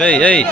ఏయ్ ఏయ్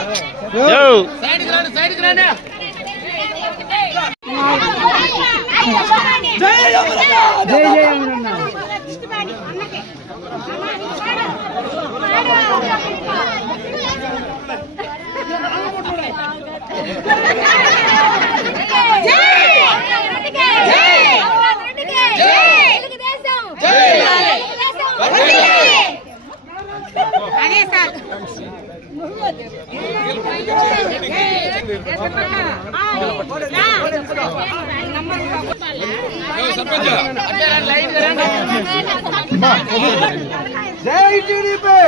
జై టీడీపీ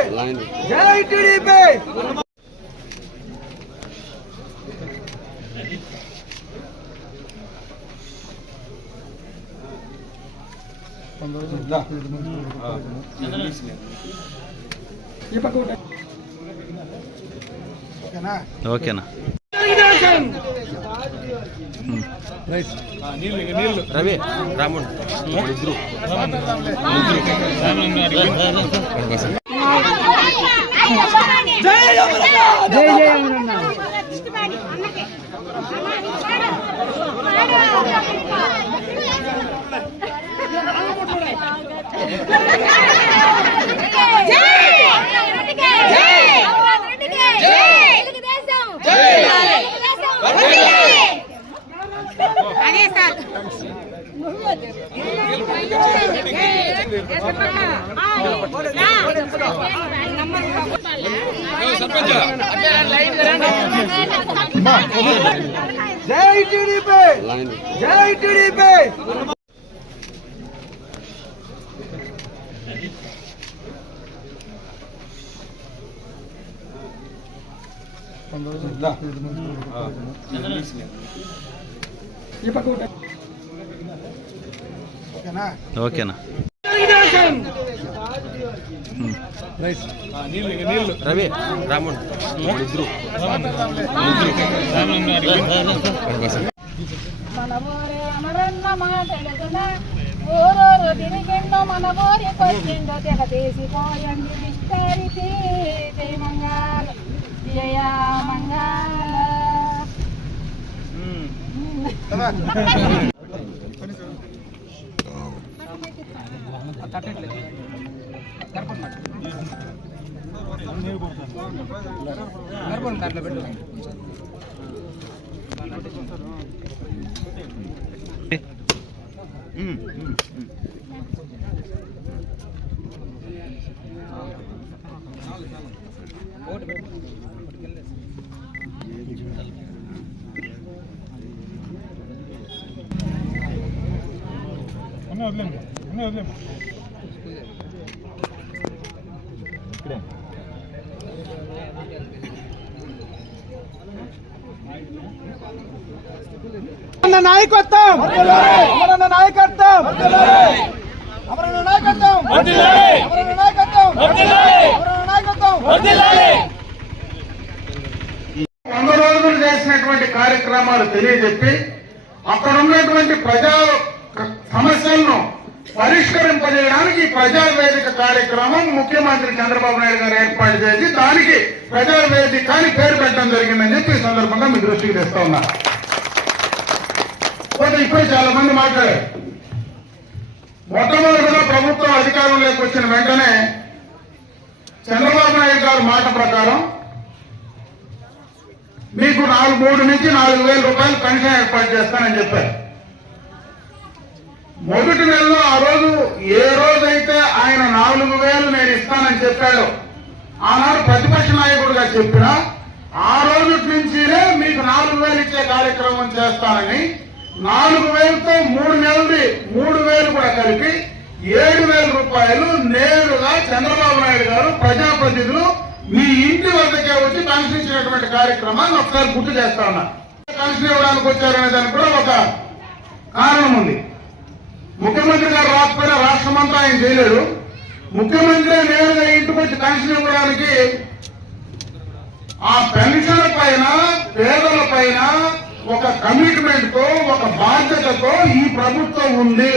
జై టీడీపీ ఓకేనా రవి రాముడు ఇద్దరు అదే జై టీడీపీ జై టీడీపీ ఈ పక్క ఓకేనా? రవి రాముడు ఇద్దరు మన ఊరూరు తిరిగిండు ఊరికొచ్చిండు తెగ తీసిపోయండి విస్తరికి జయ మంగాళ జయ నాయకత్వం అమరన్న నాయకత్వం అమరన్న నాయకత్వం! అమరన్న నాయకత్వం! వంద రోజులు చేసినటువంటి కార్యక్రమాలు తెలియజెప్పి అక్కడ ఉన్నటువంటి ప్రజా క- సమస్యలను పరిష్కరింపజేయడానికి ఈ ప్రజా వేదిక కార్యక్రమం ముఖ్యమంత్రి చంద్రబాబు నాయుడు గారు ఏర్పాటు చేసి దానికి ప్రజా వేదిక అని పేరు పెట్టడం జరిగిందని చెప్పి ఈ సందర్భంగా మీ దృష్టికి తెస్తా ఉన్నా. పోతే ఇప్పుడే చాలా మంది మాట్లాడారు. మొట్టమొదటిగా ప్రభుత్వం అధికారంలోకి వచ్చిన వెంటనే చంద్రబాబు నాయుడు గారు మాట ప్రకారం మీకు నాలుగు మూడు నుంచి నాలుగు వేల రూపాయలు పెన్షన్ ఏర్పాటు చేస్తానని చెప్పారు. మొదటి నెలలో ఆ రోజు ఏ రోజైతే ఆయన నాలుగు వేలు నేను ఇస్తానని చెప్పాడు ఆనాడు ప్రతిపక్ష నాయకుడుగా చెప్పిన ఆ రోజు నుంచినే మీకు నాలుగు వేలు ఇచ్చే కార్యక్రమం చేస్తానని నాలుగు వేలతో మూడు నెలది మూడు వేలు కూడా కలిపి ఏడు వేల రూపాయలు నేరుగా చంద్రబాబు నాయుడు గారు ప్రజాప్రతినిధులు మీ ఇంటి వద్దకే వచ్చి పెన్షన్ ఇచ్చినటువంటి కార్యక్రమాన్ని ఒకసారి గుర్తు చేస్తా ఉన్నా. పెన్షన్ ఇవ్వడానికి వచ్చారనే దానికి కూడా ఒక కారణం ఉంది. ముఖ్యమంత్రి గారు రాకపోయినా రాష్ట్రం అంతా ఆయన చేయలేడు. ముఖ్యమంత్రి నేరుగా ఇంటికి వచ్చి పెన్షన్ ఇవ్వడానికి ఆ పెన్షన్ పైన పేదల పైన ఒక కమిట్మెంట్తో ఒక బాధ్యతతో ఈ ప్రభుత్వం ఉంది.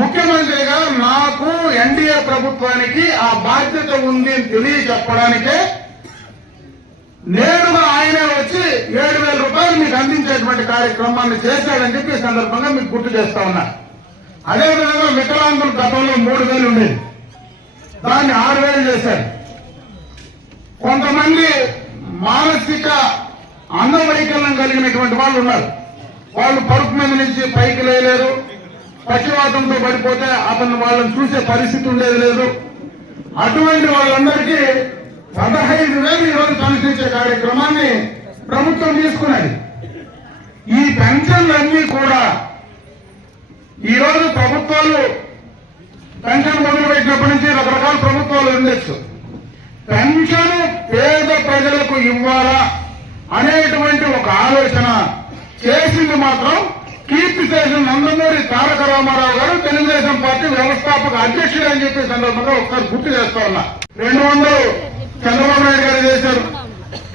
ముఖ్యమంత్రిగా నాకు ఎన్డీఏ ప్రభుత్వానికి ఆ బాధ్యత ఉంది అని తెలియజెప్పడానికే నేరుగా ఆయనే వచ్చి ఏడు వేల రూపాయలు మీకు అందించేటువంటి కార్యక్రమాన్ని చేశాడని చెప్పి సందర్భంగా మీకు గుర్తు చేస్తా ఉన్నా. అదేవిధంగా వికలాంగులు గతంలో మూడు వేలు ఉండేది. దాన్ని ఆరు వేలు చేశారు. కొంతమంది మానసిక అంగవైకల్యం కలిగినటువంటి వాళ్ళు ఉన్నారు. వాళ్ళు పరుపు మీద నుంచి పైకి లేలేరు. పక్షవాతంతో పడిపోతే అతను వాళ్ళని చూసే పరిస్థితి ఉండేది లేదు. అటువంటి వాళ్ళందరికీ పదహైదు వేలు ఈరోజు కనిపించే కార్యక్రమాన్ని ప్రభుత్వం తీసుకున్నది. ఈ పెన్షన్లన్నీ కూడా ఈరోజు ప్రభుత్వాలు పెన్షన్ మొదలుపెట్టినప్పటి నుంచి రకరకాల ప్రభుత్వాలు ఉండొచ్చు పెన్షన్ పేద ప్రజలకు ఇవ్వాలా అనేటువంటి ఒక ఆలోచన చేసింది మాత్రం కీర్తి చేసిన నందమూరి తారక రామారావు గారు. తెలుగుదేశం పార్టీ వ్యవస్థాపక అధ్యక్షుడు అని చెప్పే సందర్భంగా ఒకసారి గుర్తు చేస్తా ఉన్నా. రెండు వందలు చంద్రబాబు నాయుడు గారు చేశారు.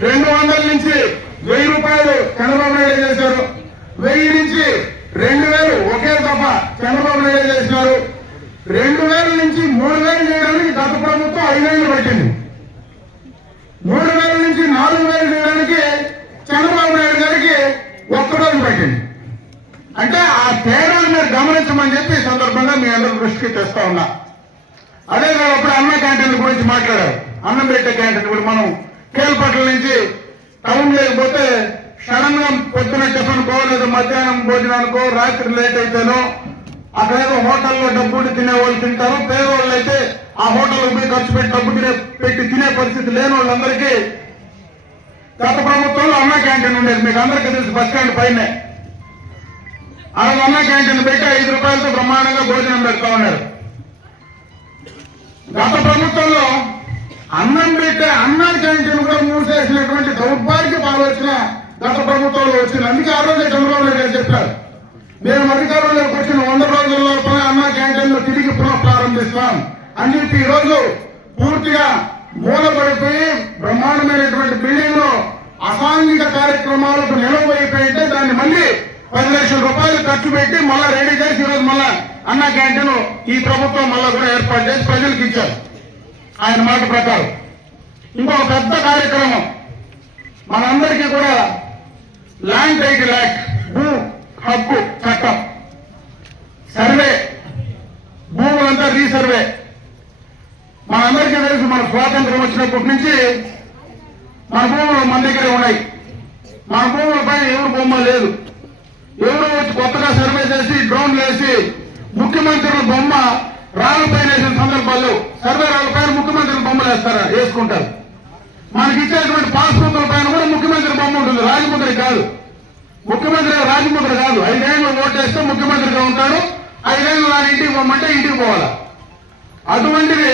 రెండు వందల నుంచి వెయ్యి రూపాయలు చంద్రబాబు నాయుడు చేశారు. వెయ్యి నుంచి రెండు వేలు ఒకే తప్ప చంద్రబాబు నాయుడు చేసినారు. రెండు వేల నుంచి మూడు వేలు చేయడానికి గత ప్రభుత్వం ఐదేళ్ళు పట్టింది. మూడు వేల నుంచి నాలుగు వేలు చేయడానికి చంద్రబాబు నాయుడు గారికి ఒక్క రోజు పట్టింది. అంటే ఆ తేడాను మీరు గమనించమని చెప్పి ఈ సందర్భంగా మీ అందరూ దృష్టికి తెస్తా ఉన్నా. అదే కాదు అప్పుడు అన్న క్యాంటీన్ల గురించి మాట్లాడారు. అన్నం పెట్టే క్యాంటీన్ కూడా మనం కేల్పట్ల నుంచి టౌన్ లేకపోతే క్షణంలో పొద్దున టిఫిన్ కో లేదా మధ్యాహ్నం భోజనానికో రాత్రి లేట్ అయితేనో అక్కడేదో హోటల్లో డబ్బులు తినే వాళ్ళు తింటారు. పేదవాళ్ళు అయితే ఆ హోటల్లో పోయి ఖర్చు పెట్టి డబ్బు తినే పెట్టి తినే పరిస్థితి లేని వాళ్ళందరికీ గత ప్రభుత్వంలో అన్న క్యాంటీన్ ఉండేది. మీకు అందరికీ తెలుసు బస్ స్టాండ్ పైనే. ఆ అన్న క్యాంటీన్ పెట్టి ఐదు రూపాయలతో బ్రహ్మాండంగా భోజనం పెడతా ఉన్నారు. గత ప్రభుత్వంలో అన్నం పెట్టే అన్న క్యాంటీన్ కూడా మూసేసినటువంటి దౌర్భాగ్య ఆలోచన గత ప్రభుత్వంలో వచ్చింది. అందుకే ఆ రోజే చంద్రబాబు నాయుడు గారు చెప్పారు. మేము అధికారంలోకి వచ్చిన వంద రోజుల లోపల అన్న క్యాంటీన్లు తిరిగి పునః ప్రారంభిస్తాం అని చెప్పి ఈ రోజు పూర్తిగా మూలపడిపోయి బ్రహ్మాండమైనటువంటి బిల్డింగ్లో అసాంఘిక కార్యక్రమాలకు నిలవైపోయింటే దాన్ని మళ్ళీ పది లక్షల రూపాయలు ఖర్చు పెట్టి మళ్ళా రెడీ చేసి ఈరోజు మళ్ళా అన్న క్యాంటీన్ ఈ ప్రభుత్వం మళ్ళా కూడా ఏర్పాటు చేసి ప్రజలకు ఇచ్చారు. ఆయన మాట ప్రకారం. ఇంకొక పెద్ద కార్యక్రమం. మనందరికీ కూడా ల్యాండ్ టైటిల్ యాక్ట్ భూ హక్కు చట్టం. సర్వే భూములంతా రీసర్వే మనందరికీ తెలుసు మన స్వాతంత్రం వచ్చినప్పటి నుంచి మన భూములు మన దగ్గరే ఉన్నాయి. మన భూముల పైన ఎవరు బొమ్మ లేదు. ఎవరు వచ్చి కొత్తగా సర్వే చేసి డ్రోన్లు వేసి ముఖ్యమంత్రుల బొమ్మ రాళ్ళపైన వేసిన సందర్భాల్లో సర్వే రాళ్ళపైన ముఖ్యమంత్రుల బొమ్మలు వేస్తారా? వేసుకుంటారు. మనకి ఇచ్చేటువంటి పాస్పోర్ట్ల పైన కూడా ముఖ్యమంత్రి కాదు. ముఖ్యమంత్రి రాజముద్ర కాదు. ఐదేళ్ళు ఓటేస్తే ముఖ్యమంత్రిగా ఉంటాడు ఐదేళ్ళు నా ఇంటికి పోమంటే ఇంటికి పోవాలా. అటువంటిది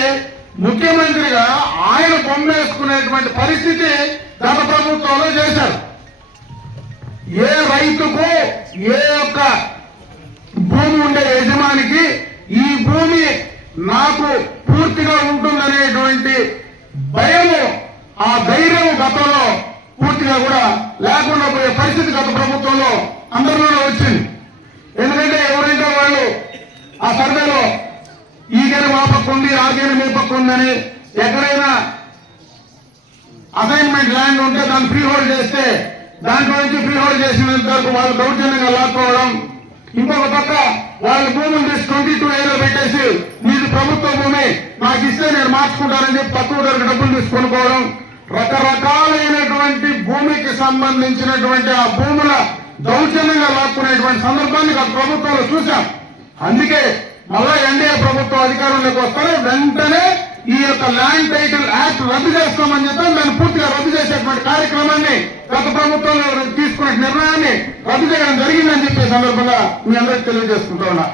ముఖ్యమంత్రిగా ఆయన బొమ్మేసుకునేటువంటి పరిస్థితి గత ప్రభుత్వంలో చేశారు. ఏ రైతుకు ఏ యొక్క భూమి ఉండే యజమానికి ఈ భూమి నాకు పూర్తిగా ఉంటుందనేటువంటి భయము ఆ ధైర్యం గతంలో పూర్తిగా కూడా లేకుండా పోయే పరిస్థితి గత ప్రభుత్వంలో అందరిలోనే వచ్చింది. ఎందుకంటే ఎవరైతే వాళ్ళు ఆ సర్వేలో ఈ మా పక్క ఉంది ఆ మీ పక్క ఉందని ఎక్కడైనా అసైన్మెంట్ ల్యాండ్ ఉంటే దాన్ని ఫ్రీ హోల్డ్ చేస్తే దాంట్లో నుంచి ఫ్రీ హోల్డ్ చేసినంత వరకు వాళ్ళు దౌర్జన్యంగా లాక్కోవడం. ఇంకొక పక్క వాళ్ళ భూములు తీసి ట్వంటీ టూ ఏలో పెట్టేసి మీది ప్రభుత్వ భూమి నాకు ఇస్తే నేను మార్చుకుంటానని చెప్పి తక్కువ ధరకు డబ్బులు తీసుకొని పోవడం. రకరకాలైనటువంటి భూమికి సంబంధించినటువంటి ఆ భూముల దౌర్జన్యంగా లాక్కునేటువంటి సందర్భాన్ని గత ప్రభుత్వంలో చూశాం. అందుకే మళ్ళా ఎన్డీఏ ప్రభుత్వం అధికారంలోకి వస్తారు వెంటనే ఈ యొక్క ల్యాండ్ టైటిల్ యాక్ట్ రద్దు చేస్తామని చెప్పి దాన్ని పూర్తిగా రద్దు చేసేటువంటి కార్యక్రమాన్ని గత ప్రభుత్వంలో తీసుకున్న నిర్ణయాన్ని రద్దు చేయడం జరిగిందని చెప్పే సందర్భంగా మీ అందరికి తెలియజేసుకుంటా ఉన్నా.